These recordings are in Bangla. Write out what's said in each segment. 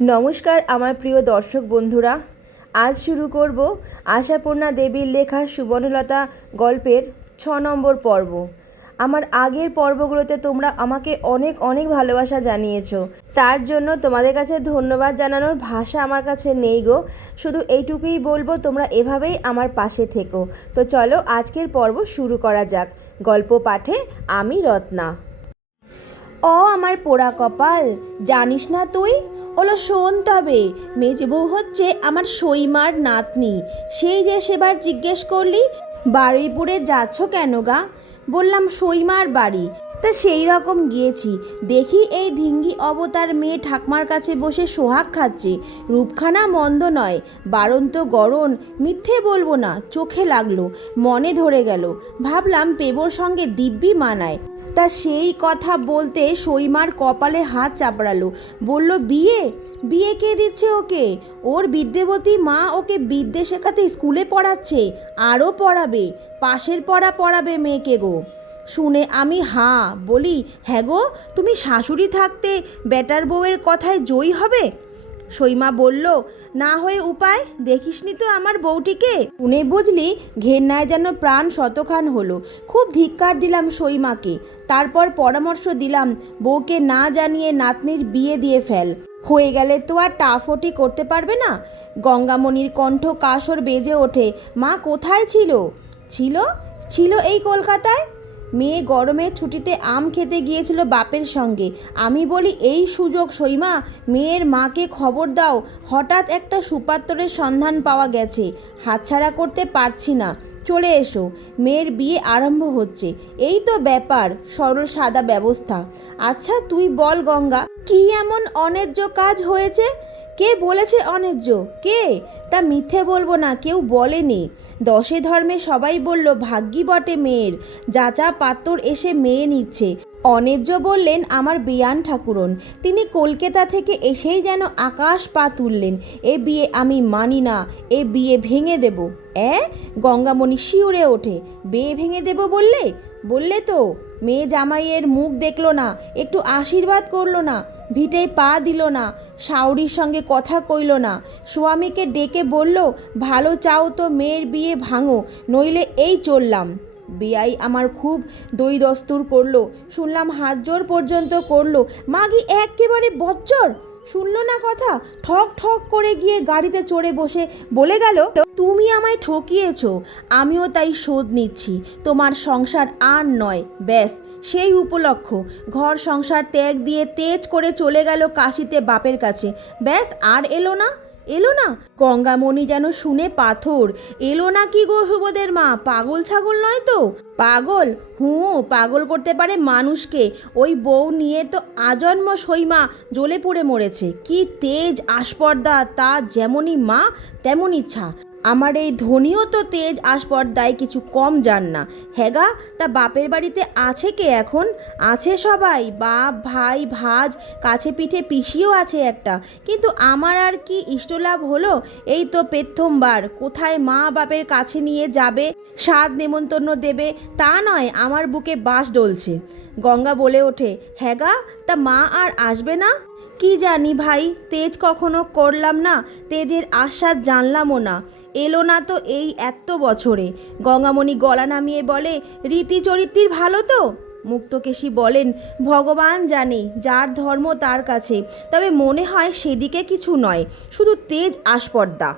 নমস্কার আমার প্রিয় দর্শক বন্ধুরা, আজ শুরু করব আশাপূর্ণা দেবীর লেখা সুবর্ণলতা গল্পের 6 নম্বর পর্ব। আমার আগের পর্বগুলোতে তোমরা আমাকে অনেক অনেক ভালোবাসা জানিয়েছো, তার জন্য তোমাদের কাছে ধন্যবাদ জানানোর ভাষা আমার কাছে নেই গো। শুধু এইটুকুই বলবো, তোমরা এভাবেই আমার পাশে থেকো। তো চলো আজকের পর্ব শুরু করা যাক। গল্প পাঠে আমি রত্না। আমার পোড়া কপাল, জানিস না তুই? ওলো শোন তবে, মেজো বউ হচ্ছে আমার সইমার নাতনি। সেই যে সেবার জিজ্ঞেস করলি বারুইপুরে যাচ্ছ কেন গা? বললাম সইমার বাড়ি। তা সেই রকম গিয়েছি, দেখি এই ধিঙ্গি অবতার মেয়ে ঠাকমার কাছে বসে সোহাগ খাচ্ছে। রূপখানা মন্দ নয়, বারন্ত গরণ, মিথ্যে বলবো না, চোখে লাগলো, মনে ধরে গেল। ভাবলাম পেবোর সঙ্গে দিব্যি মানায়। তা সেই কথা বলতে সইমার কপালে হাত চাপড়ালো, বলল বিয়ে? বিয়ে কে দিচ্ছে ওকে? ওর বিদ্যাবতী মা ওকে বিদ্যে শেখাতে স্কুলে পড়াচ্ছে, আরও পড়াবে, পাশের পড়া পড়াবে মেয়েকে গো। শুনে আমি বলি, হ্যাঁ গো, তুমি শাশুড়ি থাকতে বেটার বউয়ের কথায় জয়ী হবে? সইমা বলল, না হয়ে উপায়, দেখিসনি তো আমার বউটিকে? শুনে বুঝলি ঘেন্নায় যেন প্রাণ শতখান হলো। খুব ধিক্কার দিলাম সইমাকে। তারপর পরামর্শ দিলাম, বউকে না জানিয়ে নাতনির বিয়ে দিয়ে ফেল, হয়ে গেলে তো আর টাফটি করতে পারবে না। গঙ্গামণির কণ্ঠ কাসর বেজে ওঠে, মা কোথায় ছিল? ছিল ছিল এই কলকাতায়। মেয়ে গরমের ছুটিতে আম খেতে গিয়েছিল বাপের সঙ্গে। আমি বলি, এই সুযোগ সইমা, মেয়ের মাকে খবর দাও, হঠাৎ একটা সুপাত্তরের সন্ধান পাওয়া গেছে, হাতছাড়া করতে পারছি না, চলে এসো, মেয়ের বিয়ে আরম্ভ হচ্ছে। এই তো ব্যাপার, সরল সাদা ব্যবস্থা। আচ্ছা তুই বল গঙ্গা, কি এমন অন্যায্য কাজ হয়েছে? কে বলেছে অন্যায্য? কে? তা মিথ্যে বলবো না, কেউ বলেনি। 10 ধর্মে সবাই বলল ভাগ্যি বটে মেয়ের, যাচা পাত্তর এসে মেয়ে নিচ্ছে। অন্যায্য বললেন আমার বেয়ান ঠাকুরন। তিনি কলকাতা থেকে এসেই যেন আকাশ পা তুললেন। এ বিয়ে আমি মানি না, এ বিয়ে ভেঙে দেব। গঙ্গামণি শিউরে ওঠে, বিয়ে ভেঙে দেব বললে? বললে তো। মেয়ে জামাইয়ের মুখ দেখলো না, একটু আশীর্বাদ করলো না, ভিটেই পা দিল না, শাওরির সঙ্গে কথা কইল না, স্বামীকে ডেকে বলল, ভালো চাও তো মেয়ের বিয়ে ভাঙো, নইলে এই চললাম। বেয়াই আমার খুব দই দস্তুর করলো, শুনলাম হাত জোর পর্যন্ত করলো। মাগি একেবারে বজ্জর, শুনলো না কথা, ঠক ঠক করে গিয়ে গাড়িতে চড়ে বসে বলে গেল, তুমি আমায় ঠকিয়েছ, আমিও তাই শোধ নিচ্ছি। তোমার সংসার আর নয়, ব্যাস সেই উপলক্ষ। ঘর সংসার ত্যাগ দিয়ে তেজ করে চলে গেল কাশিতে বাপের কাছে, ব্যাস আর এলো না। গঙ্গামণি যেন শুনে পাথর। এলো না কি গো সুবোধের মা, পাগল ছাগল নয় তো? পাগল? পাগল করতে পারে মানুষকে। ওই বউ নিয়ে তো আজন্ম সইমা জ্বলে পুড়ে মরেছে। কি তেজ আস্পর্ধা, তা যেমনই মা তেমন ইচ্ছা। আমার এই ধনীও তো তেজ আস্পর্ধায় কিছু কম যান না। হ্যাগা, তা বাপের বাড়িতে আছে কে এখন? আছে সবাই, বাপ ভাই ভাজ, কাছে পিঠে পিসিও আছে একটা। কিন্তু আমার আর কি ইষ্টলাভ হলো? এই তো প্রথমবার। কোথায় মা বাপের কাছে নিয়ে যাবে, স্বাদ নেমন্তন্ন দেবে, তা নয়, আমার বুকে বাঁশ ডলছে। গঙ্গা বলে ওঠে, হ্যাগা, তা মা আর আসবে না? কি জানি ভাই, তেজ কখনো করলাম না, তেজের আশ্বাস জানলামও না, এলো না তো এই এত বছরে। গঙ্গামণি গলা নামিয়ে বলে, রীতি চরিত্র ভালো তো? মুক্তকেশী বলেন, ভগবান জানে, যার ধর্ম তার কাছে, তবে মনে হয় সেদিকে কিছু নয়, শুধু তেজ আস্পর্ধা।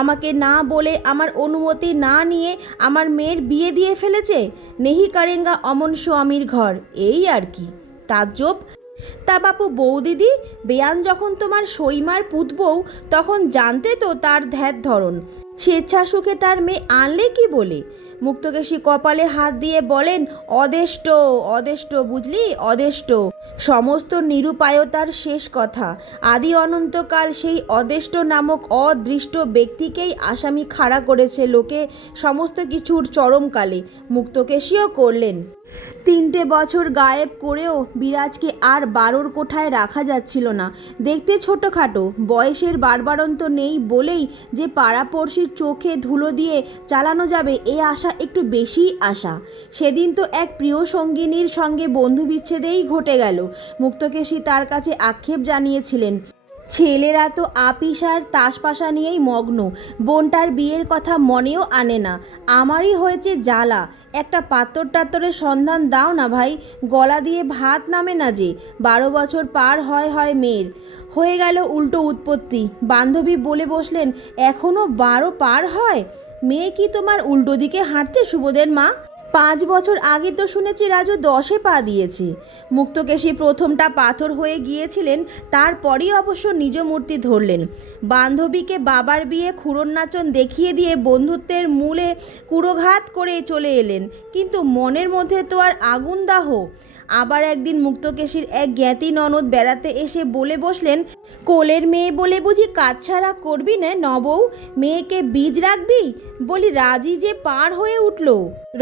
আমাকে না বলে, আমার অনুমতি না নিয়ে আমার মেয়ের বিয়ে দিয়ে ফেলেছে। নেহি কারেঙ্গা অমন স্বামীর ঘর, এই আর কি। তাজ্জব। তা বাপু বৌদিদি, বেয়ান যখন তোমার সইমার পুতবউ, তখন জানতে তো তার ধ্যাত ধরন। স্বেচ্ছা সুখে তার মেয়ে আনলে কি বলে? মুক্তকেশী কপালে হাত দিয়ে বলেন, অদেষ্ট, অদেষ্ট, বুঝলি, অদেষ্ট। সমস্ত নিরুপায়তার শেষ কথা। আদি অনন্তকাল সেই অদেষ্ট নামক অদৃষ্ট ব্যক্তিকেই আসামি খাড়া করেছে লোকে, সমস্ত কিছুর চরমকালে। মুক্তকেশীও করলেন। 3টে বছর গায়েব করেও বিরাজকে আর 12 কোঠায় রাখা যাচ্ছিল না। দেখতে ছোটোখাটো, বয়সের বাড়বাড়ন্ত নেই বলেই যে পাড়াপড়শির চোখে ধুলো দিয়ে চালানো যাবে, এ আশা একটু বেশিই আশা। সেদিন তো এক প্রিয় সঙ্গিনীর সঙ্গে বন্ধু বিচ্ছেদেই ঘটে গেল। মুক্তকেশী তার কাছে আক্ষেপ জানিয়েছিলেন, ছেলেরা তো আপিস আর তাসপাশা নিয়েই মগ্ন, বোনটার বিয়ের কথা মনেও আনে না। আমারই হয়েছে জ্বালা, একটা পাত্তর টাত্তরের সন্ধান দাও না ভাই, গলা দিয়ে ভাত নামে না যে। 12 বছর পার হয় মেয়ের, হয়ে গেল উল্টো উৎপত্তি। বান্ধবী বলে বসলেন, এখনও 12 পার হয়? মেয়ে কি তোমার উল্টো দিকে হাঁটছে সুবোধের মা? 5 বছর আগে তো শুনেছি রাজু 10-এ পা দিয়েছে। মুক্তকেশী প্রথমটা পাথর হয়ে গিয়েছিলেন, তারপরই অবশ্য নিজ মূর্তি ধরলেন। বান্ধবীকে বাবার বিয়ে খুরন্নাচন দেখিয়ে দিয়ে বন্ধুত্বের মূলে কুড়োঘাত করে চলে এলেন, কিন্তু মনের মধ্যে তো আর আগুন দাহ। আবার একদিন মুক্তকেশীর এক জ্ঞাতি ননদ বেড়াতে এসে বলে বসলেন, কোলের মেয়ে বলে বুঝি কাজ ছাড়া করবি না নবৌ, মেয়েকে বীজ রাখবি? বলি রাজি যে পার হয়ে উঠল।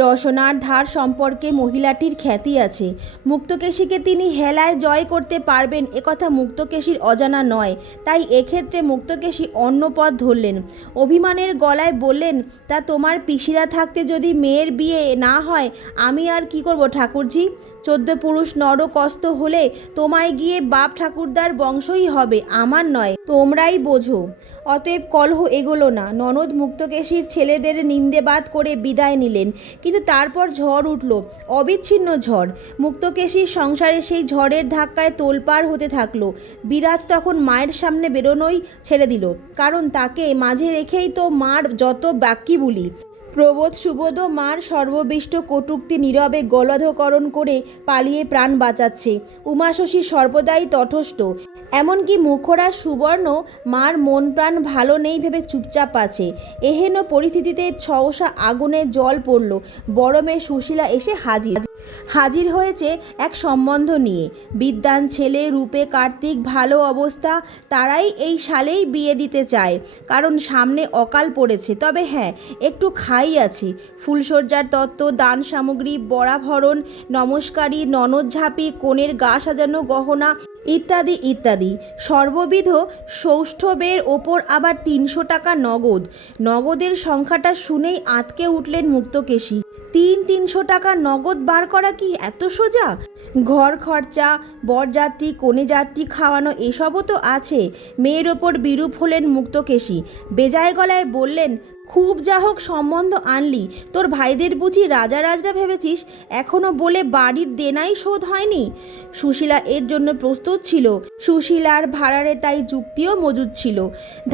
রসনার ধার সম্পর্কে মহিলাটির খ্যাতি আছে। মুক্তকেশীকে তিনি হেলায় জয় করতে পারবেন একথা মুক্তকেশীর অজানা নয়। তাই এক্ষেত্রে মুক্তকেশী অন্য পথ ধরলেন। অভিমানের গলায় বললেন, তা তোমার পিসিরা থাকতে যদি মেয়ের বিয়ে না হয় আমি আর কি করব ঠাকুরজি? 14 পুরুষ নরকস্ত হলে তোমায় গিয়ে বাপ ঠাকুরদার বংশই হবে, আমার নয়, তোমরাই বোঝো। অতএব কলহ এগোলো না। ননদ মুক্তকেশীর ছেলেদের নিন্দেবাদ করে বিদায় নিলেন, কিন্তু তারপর ঝড় উঠল, অবিচ্ছিন্ন ঝড়। মুক্তকেশীর সংসারে সেই ঝড়ের ধাক্কায় তোলপাড় হতে থাকলো। বিরাজ তখন মায়ের সামনে বেরোনোই ছেড়ে দিল, কারণ তাকে মাঝে রেখেই তো মার যত বাক্যি বলি। প্রবোধ সুবোধ মার সর্ববিষ্ট কটূক্তি নীরবে গলধকরণ করে পালিয়ে প্রাণ বাঁচাচ্ছে। উমাশশী সর্বদাই তটস্থ, এমনকি মুখরা সুবর্ণ মার মন প্রাণ ভালো নেই ভেবে চুপচাপ আছে। এহেন পরিস্থিতিতে সহসা আগুনে জল পড়ল। বড় মেয়ে সুশীলা এসে হাজির হয়েছে এক সম্বন্ধ নিয়ে। বিদ্বান ছেলে, রূপে কার্তিক, ভালো অবস্থা। তারাই এই সালেই বিয়ে দিতে চায়, কারণ সামনে অকাল পড়েছে। তবে হ্যাঁ, একটু খাই আছে। ফুলসজ্জার তত্ত্ব, দান সামগ্রী, বরাভরণ, নমস্কারী, ননদ ঝাঁপি, কনের গা সাজানো গহনা ইত্যাদি ইত্যাদি। সর্ববিধ সৌষ্ঠবের ওপর আবার 300 টাকা নগদ। নগদের সংখ্যাটা শুনেই আঁতকে উঠলেন মুক্তকেশী। 300 টাকা নগদ বার করা কি এত সোজা? ঘর খরচা, বরযাত্রী, কনেযাত্রী খাওয়ানো এসবও তো আছে। মেয়ের ওপর বিরূপ হলেন মুক্তকেশী। বেজায় গলায় বললেন, খুব যা হোক সম্বন্ধ আনলি, তোর ভাইদের বুঝি রাজা ভেবেছিস? এখনো বলে বাড়ির দেনাই শোধ হয়নি। সুশীলা এর জন্য প্রস্তুত ছিল। সুশীলার ভাড়ারে তাই যুক্তিও মজুদ ছিল।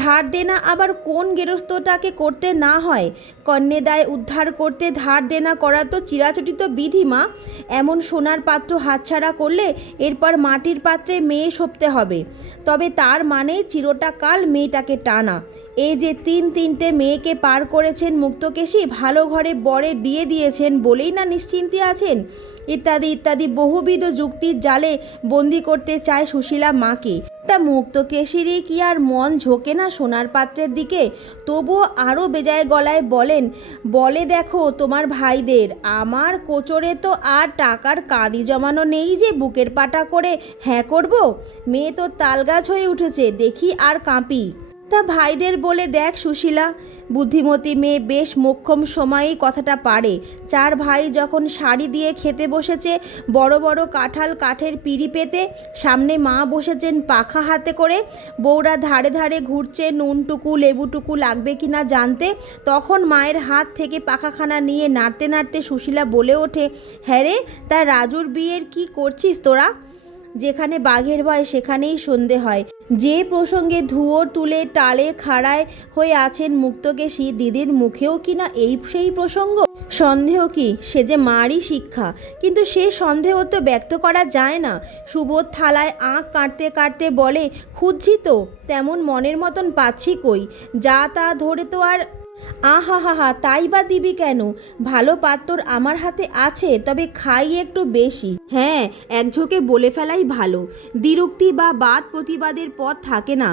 ধার দেনা আবার কোন গেরস্থটাকে করতে না হয়? কন্যাদায় উদ্ধার করতে ধার দেনা করা তো চিরাচরিত বিধি মা। এমন সোনার পাত্র হাতছাড়া করলে এরপর মাটির পাত্রে মেয়ে সপতে হবে। তবে তার মানে চিরটা কাল মেয়েটাকে টানা। এই যে 3 মেয়েকে পার করেছেন মুক্তকেশী, ভালো ঘরে বরে বিয়ে দিয়েছেন বলেই না নিশ্চিন্তে আছেন, ইত্যাদি ইত্যাদি বহুবিধ যুক্তির জালে বন্দি করতে চায় সুশীলা মাকে। তা মুক্তকেশীরই কি আর মন ঝোঁকে না সোনার পাত্রের দিকে? তবুও আরও বেজায় গলায় বলে দেখো তোমার ভাইদের, আমার কোচরে তো আর টাকার কাঁদি জমানো নেই যে বুকের পাটা করে হ্যাঁ করব। মেয়ে তো তালগাছ হয়ে উঠেছে, দেখি আর কাঁপি। তা ভাইদের বলে দেখ সুশীলা। বুদ্ধিমতী মেয়ে বেশ মোক্ষম সময়েই কথাটা পারে। 4 ভাই যখন শাড়ি দিয়ে খেতে বসেছে, বড় বড় কাঠের পিঁড়ি পেতে, সামনে মা বসেছেন পাখা হাতে করে, বউরা ধারে ধারে ঘুরছে নুনটুকু লেবুটুকু লাগবে কিনা জানতে, তখন মায়ের হাত থেকে পাখাখানা নিয়ে নাড়তে নাড়তে সুশীলা বলে ওঠে, হ্যাঁ রে, তা রাজুর বিয়ের কি করছিস তোরা? যেখানে বাঘের ভয় সেখানেই সন্ধে হয়। যে প্রসঙ্গে ধুয়ো তুলে টালে খাড়ায় হয়ে আছেন মুক্তকেশী, দিদির মুখেও কিনা সেই প্রসঙ্গ। সন্দেহ কি? সে যে মারই শিক্ষা, কিন্তু সে সন্দেহ তো ব্যক্ত করা যায় না। সুবোধ থালায় আঁক কাটতে কাটতে বলে, খুঁজছি তো, তেমন মনের মতন পাচ্ছি কই। যা তা ধরে তো আর আহা, তাই বা দিবি কেন? ভালো পাত্তর আমার হাতে আছে, তবে খাই একটু বেশি। হ্যাঁ, একঝোঁকে বলে ফেলাই ভালো। দ্বিরুক্তি বা বাদ প্রতিবাদের পথ থাকে না।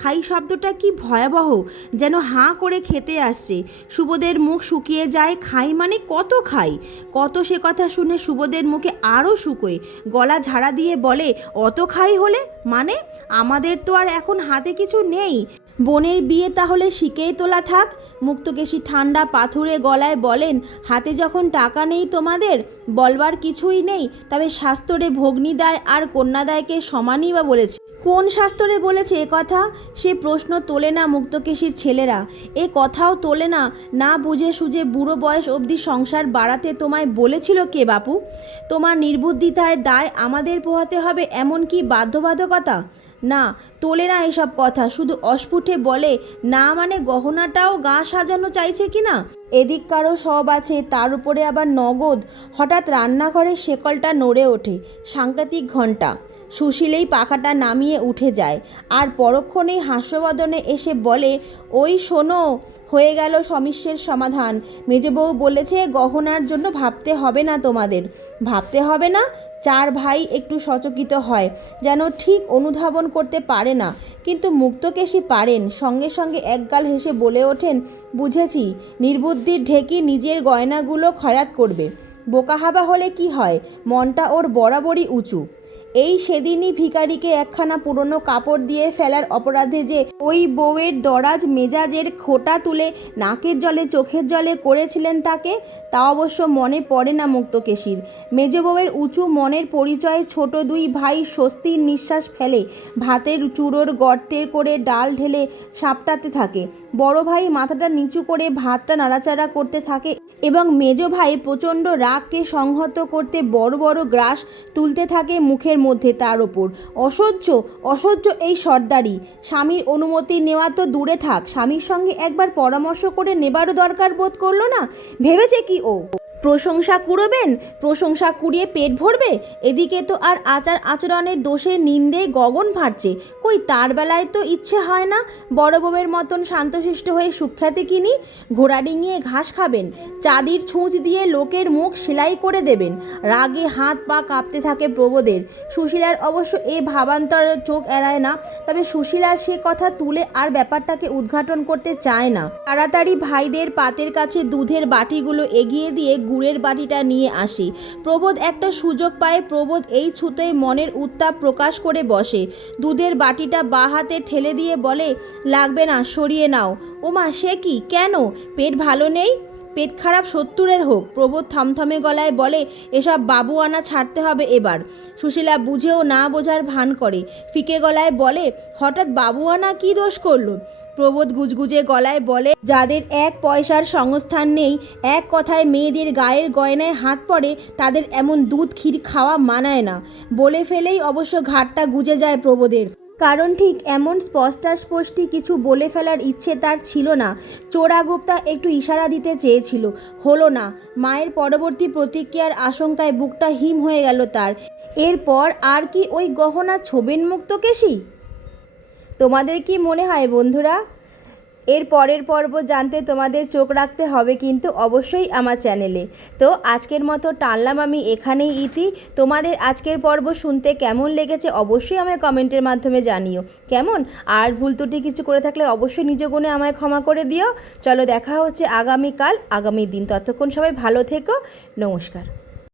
খাই শব্দটা কি ভয়াবহ, যেন হাঁ করে খেতে আসছে। সুবোধের মুখ শুকিয়ে যায়। খাই মানে কত খাই? কত সে কথা শুনে সুবোধের মুখে আরও শুকোয়। গলা ঝাড়া দিয়ে বলে, অত খাই হলে মানে? আমাদের তো আর এখন হাতে কিছু নেই। বোনের বিয়ে তাহলে শিকেই তোলা থাক। মুক্তকেশী ঠান্ডা পাথুরে গলায় বলেন, হাতে যখন টাকা নেই তোমাদের, বলবার কিছুই নেই, তবে শাস্ত্রে ভগ্নিদায় আর কন্যাদায়কে সমানই বা বলেছে। কোন শাস্ত্রে বলেছে এ কথা? সে প্রশ্ন তোলে না মুক্তকেশীর ছেলেরা, এ কথাও তোলে না। না বুঝে সুঝে বুড়ো বয়স অবধি সংসার বাড়াতে তোমায় বলেছিল কে বাপু? তোমার নির্বুদ্ধিতায় দায় আমাদের পোহাতে হবে এমন কি বাধ্যবাধকতা? না, তোলে না এসব কথা, শুধু অস্ফুটে বলে না, মানে গহনাটাও গা সাজানো চাইছে কি না। এদিক কারো সব আছে, তার উপরে আবার নগদ। হঠাৎ রান্নাঘরের শেকলটা নড়ে ওঠে, সাংঘাতিক ঘণ্টা। সুশীলেই পাখাটা নামিয়ে উঠে যায়, আর পরক্ষণেই হাস্যবদনে এসে বলে, ওই শোনো, হয়ে গেল সমস্যার সমাধান। মেজবউ বলেছে গহনার জন্য ভাবতে হবে না তোমাদের। ভাবতে হবে না? চার ভাই একটু সচকিত হয়, যেন ঠিক অনুধাবন করতে পারে না, কিন্তু মুক্তকেশী পারেন। সঙ্গে সঙ্গে একগাল হেসে বলে ওঠেন, বুঝেছি, নির্বুদ্ধির ঢেকি নিজের গয়নাগুলো খয়রাত করবে। বোকাহাবা হলে কি হয়, মনটা ওর বরাবরই উঁচু। এই সেদিনই ভিখারিকে একখানা পুরনো কাপড় দিয়ে ফেলার অপরাধে যে ওই বউয়ের দরাজ মেজাজের খোঁটা তুলে নাকের জলে চোখের জলে করেছিলেন তাকে, তা অবশ্য মনে পড়ে না মুক্তকেশীর। মেজ বউয়ের উঁচু মনের পরিচয়ে ছোট দুই ভাই স্বস্তির নিঃশ্বাস ফেলে ভাতের চুড়োর গর্তের করে ডাল ঢেলে সাপটাতে থাকে। বড় ভাই মাথাটা নিচু করে ভাতটা নাড়াচাড়া করতে থাকে এবং মেজ ভাই প্রচণ্ড রাগকে সংহত করতে বড় বড় গ্রাস তুলতে থাকে মুখের মধ্যে। তার ওপর অসহ্য এই সর্দারি। স্বামীর অনুমতি নেওয়া তো দূরে থাক, স্বামীর সঙ্গে একবার পরামর্শ করে নেবারও দরকার বোধ করলো না। ভেবেছে কি ও প্রশংসা কুড়োবেন, প্রশংসা কুড়িয়ে পেট ভরবে? এদিকে তো আর আচার আচরণের দোষে নিন্দে গগন ফাটছে। কই তার বেলায় তো ইচ্ছে হয় না বড় বউয়ের মতন শান্তশিষ্ট হয়ে সুখ্যাতি কিনি, ঘোড়া ডিঙিয়ে ঘাস খাবেন, চাঁদির ছুঁচ দিয়ে লোকের মুখ সেলাই করে দেবেন। রাগে হাত পা কাঁপতে থাকে প্রবোধের। সুশীলার অবশ্য এ ভাবান্তর চোখ এড়ায় না, তবে সুশীলা সে কথা তুলে আর ব্যাপারটাকে উদ্ঘাটন করতে চায় না। তাড়াতাড়ি ভাইদের পাতের কাছে দুধের বাটিগুলো এগিয়ে দিয়ে গুড়ের বাটিটা নিয়ে আসে। প্রবোধ একটা সুযোগ পায়, প্রবোধ এই ছুতোয় মনের উত্তাপ প্রকাশ করে বসে। দুধের বাটিটা বাঁ হাতে ঠেলে দিয়ে বলে, লাগবে না, সরিয়ে নাও। ওমা, সে কি, কেন? পেট ভালো নেই? পেট খারাপ 70-এর হোক। প্রবোধ থমথমে গলায় বলে, এসব বাবু আনা ছাড়তে হবে এবার। সুশীলা বুঝেও না বোঝার ভান করে, ফিকে গলায় বলে, হঠাৎ বাবু আনা কী দোষ করলো? প্রবোধ গুজগুজে গলায় বলে, যাদের এক পয়সার সংস্থান নেই, এক কথায় মেয়েদের গায়ের গয়নায় হাত পড়ে, তাদের এমন দুধ ক্ষীর খাওয়া মানায় না। বলে ফেলেই অবশ্য ঘাটটা গুজে যায় প্রবোধের, কারণ ঠিক এমন স্পষ্টাস্পষ্টি কিছু বলে ফেলার ইচ্ছে তার ছিল না। চোরাগুপ্তা একটু ইশারা দিতে চেয়েছিল, হলো না। মায়ের পরবর্তী প্রতিক্রিয়ার আশঙ্কায় বুকটা হিম হয়ে গেল তার। এরপর আর কি ওই গহনা ছোবেন মুক্তকেশী? তোমাদের কি মনে হয় বন্ধুরা? এর পরের পর্ব জানতে তোমাদের চোখ রাখতে হবে কিন্তু অবশ্যই আমার চ্যানেলে। তো আজকের মতো টানলাম আমি এখানেই ইতি। তোমাদের আজকের পর্ব শুনতে কেমন লেগেছে অবশ্যই আমায় কমেন্টের মাধ্যমে জানিও। কেমন? আর ভুল ত্রুটি কিছু করে থাকলে অবশ্যই নিজ গুণে আমায় ক্ষমা করে দিও। চলো, দেখা হচ্ছে আগামী দিন। ততক্ষণ সবাই ভালো থেকো। নমস্কার।